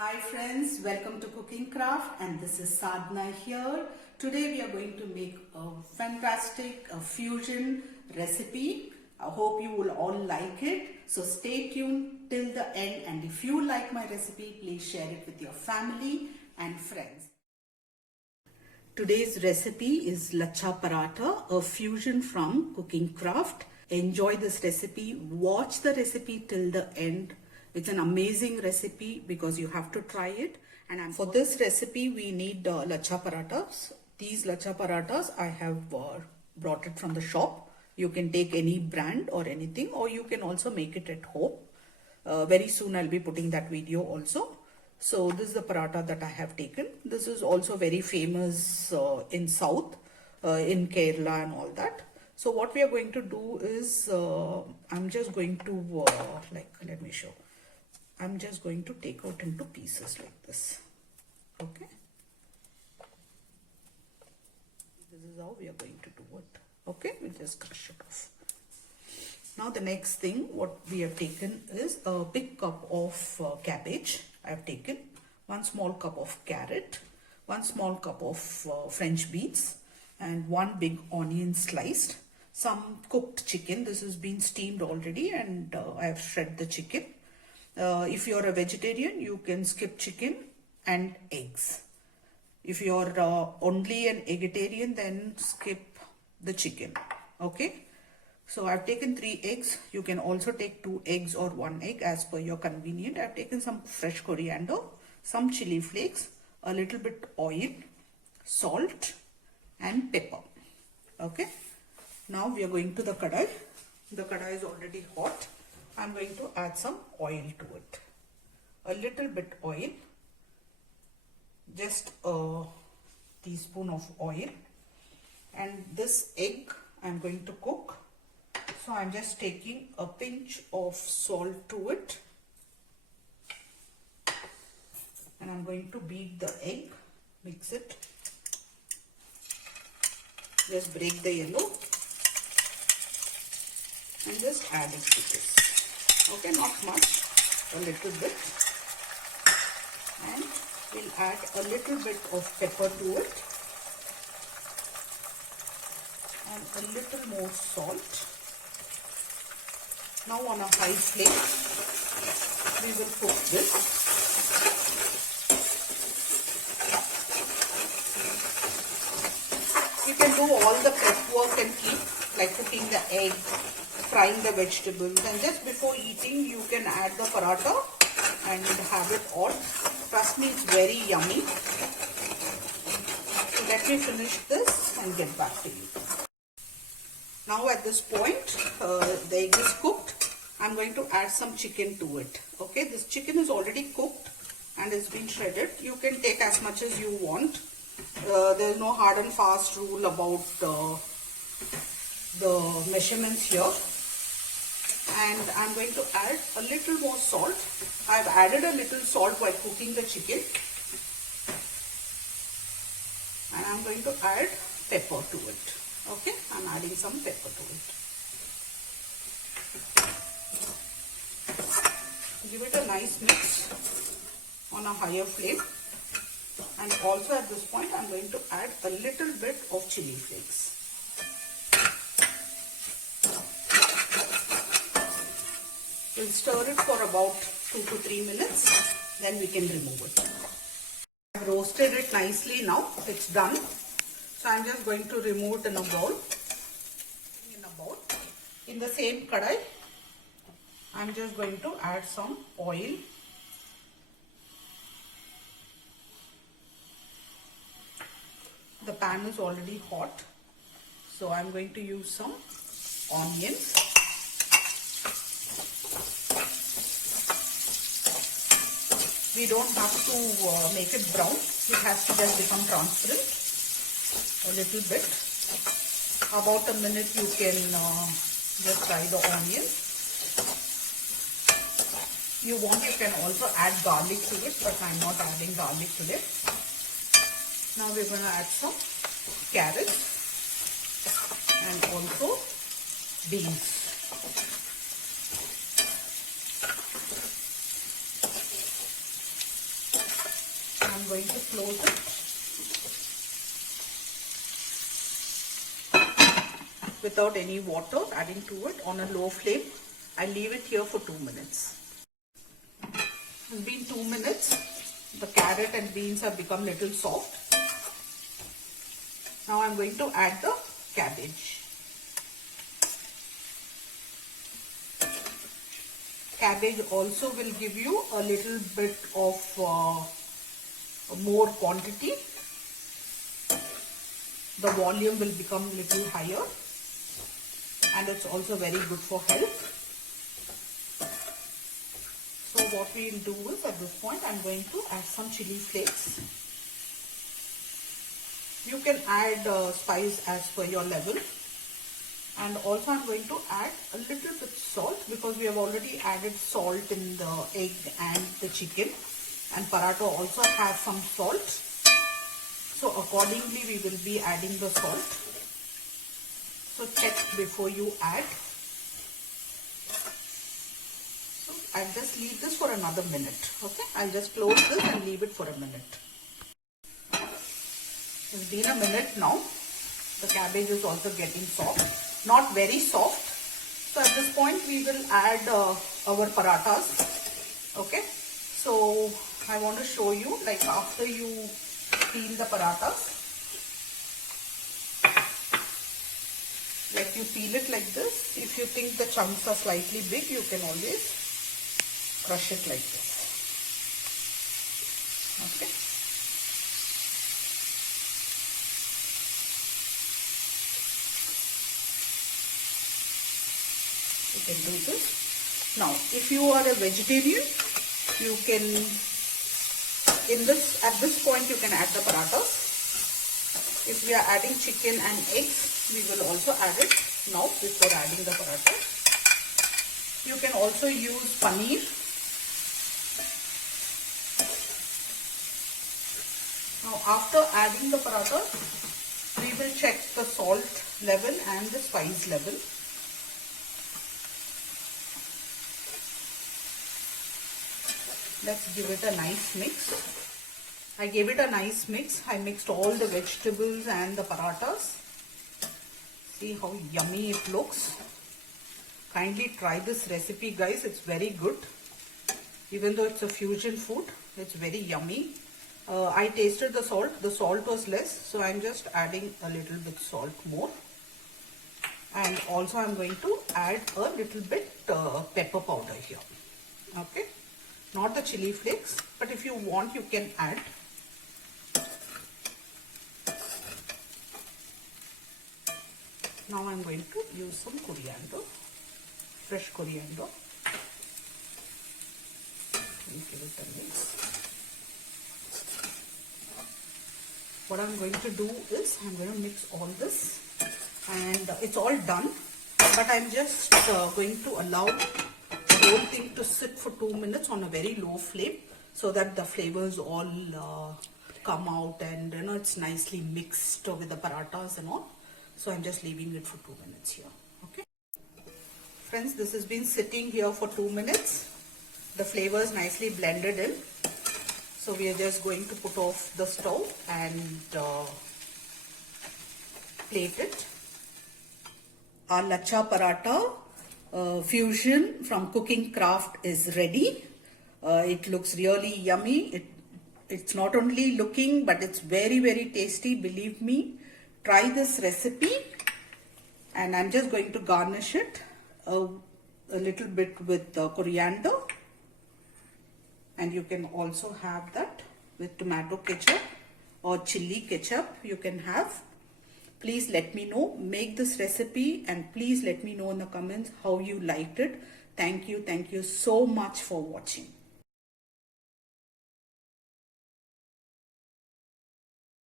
Hi friends, welcome to Cooking Craft, and this is Sadhana here. Today we are going to make a fantastic fusion recipe. I hope you will all like it. So stay tuned till the end, and if you like my recipe, please share it with your family and friends. Today's recipe is Kothu Parota, a fusion from Cooking Craft. Enjoy this recipe. Watch the recipe till the end. It's an amazing recipe because you have to try it. And for this recipe, we need Kothu Parotas. These Kothu Parotas, I have brought it from the shop. You can take any brand or anything, or you can also make it at home. Very soon I'll be putting that video also. So this is the paratha that I have taken. This is also very famous in South, in Kerala and all that. So what we are going to do is, I'm just going to, let me show. I'm just going to take out into pieces like this. Okay. This is how we are going to do it. Okay, we'll just crush it off. Now the next thing what we have taken is a big cup of cabbage. I have taken 1 small cup of carrot, 1 small cup of French beans, and 1 big onion sliced. Some cooked chicken. This has been steamed already, and I have shredded the chicken. If you are a vegetarian, you can skip chicken and eggs. If you are only an vegetarian, then skip the chicken. Okay. So I've taken 3 eggs. You can also take 2 eggs or 1 egg as per your convenience. I've taken some fresh coriander, some chili flakes, a little bit oil, salt and pepper. Okay. Now we are going to the kadai. The kadai is already hot. I'm going to add some oil to it. A little bit oil. Just a teaspoon of oil. And this egg I'm going to cook. So I'm just taking a pinch of salt to it. And I'm going to beat the egg. Mix it. Just break the yellow. And just add it to this. Okay, not much, a little bit. And we'll add a little bit of pepper to it. And a little more salt. Now on a high flame, we will cook this. You can do all the prep work and keep, like cooking the egg, frying the vegetables, and just before eating you can add the paratha and have it all. Trust me, it's very yummy. So let me finish this and get back to you. Now at this point, the egg is cooked. I'm going to add some chicken to it. Okay, this chicken is already cooked and it's been shredded. You can take as much as you want. There is no hard and fast rule about the measurements here. And I'm going to add a little more salt. I've added a little salt while cooking the chicken. And I'm going to add pepper to it. Okay, I'm adding some pepper to it. Give it a nice mix on a higher flame. And also at this point, I'm going to add a little bit of chili flakes. We'll stir it for about 2 to 3 minutes, then we can remove it. I've roasted it nicely now, it's done. So I'm just going to remove it in a bowl. In the same kadai, I'm just going to add some oil. The pan is already hot, so I'm going to use some onions. We don't have to make it brown. It has to just become transparent a little bit. About a minute you can just fry the onion. You want, you can also add garlic to it, but I'm not adding garlic today. Now we're going to add some carrots and also beans. going to close it without any water adding to it on a low flame. I leave it here for 2 minutes. It's been 2 minutes. The carrot and beans have become little soft. Now I'm going to add the cabbage. Cabbage also will give you a little bit of more quantity. The volume will become little higher, and it's also very good for health. So what we will do is, at this point I'm going to add some chili flakes. You can add spice as per your level. And also I'm going to add a little bit salt, because we have already added salt in the egg and the chicken, and paratha also has some salt. So accordingly we will be adding the salt. So check before you add. So I'll just leave this for another minute. Okay, I'll just close this and leave it for a minute. It's been a minute now. The cabbage is also getting soft. Not very soft. So at this point we will add our parathas. Okay, so I want to show you, like, after you peel the parathas, like you peel it like this. If you think the chunks are slightly big, you can always crush it like this. Okay. You can do this. Now, if you are a vegetarian, you can, at this point you can add the parathas. If we are adding chicken and eggs, we will also add it now before adding the parathas. You can also use paneer. Now, after adding the parathas, we will check the salt level and the spice level. Let's give it a nice mix. I gave it a nice mix. I mixed all the vegetables and the parathas. See how yummy it looks. Kindly try this recipe, guys. It's very good. Even though it's a fusion food, it's very yummy. I tasted the salt. The salt was less, so I'm just adding a little bit salt more. And also I'm going to add a little bit pepper powder here. Okay. Not the chili flakes, but if you want, you can add. Now I'm going to use some coriander, fresh coriander. And give it a mix. What I'm going to do is, I'm going to mix all this, and it's all done, but I'm just going to allow whole thing to sit for 2 minutes on a very low flame, so that the flavors all come out, and it's nicely mixed with the parathas and all. So I'm just leaving it for 2 minutes here. Okay, friends, this has been sitting here for 2 minutes. The flavors nicely blended in. So we are just going to put off the stove and plate it. Our lacha paratha fusion from Cooking Kraft is ready. It looks really yummy. It's not only looking, but it's very, very tasty. Believe me, try this recipe. And I'm just going to garnish it a little bit with coriander. And you can also have that with tomato ketchup or chili ketchup you can have. Please let me know. Make this recipe and please let me know in the comments how you liked it. Thank you so much for watching.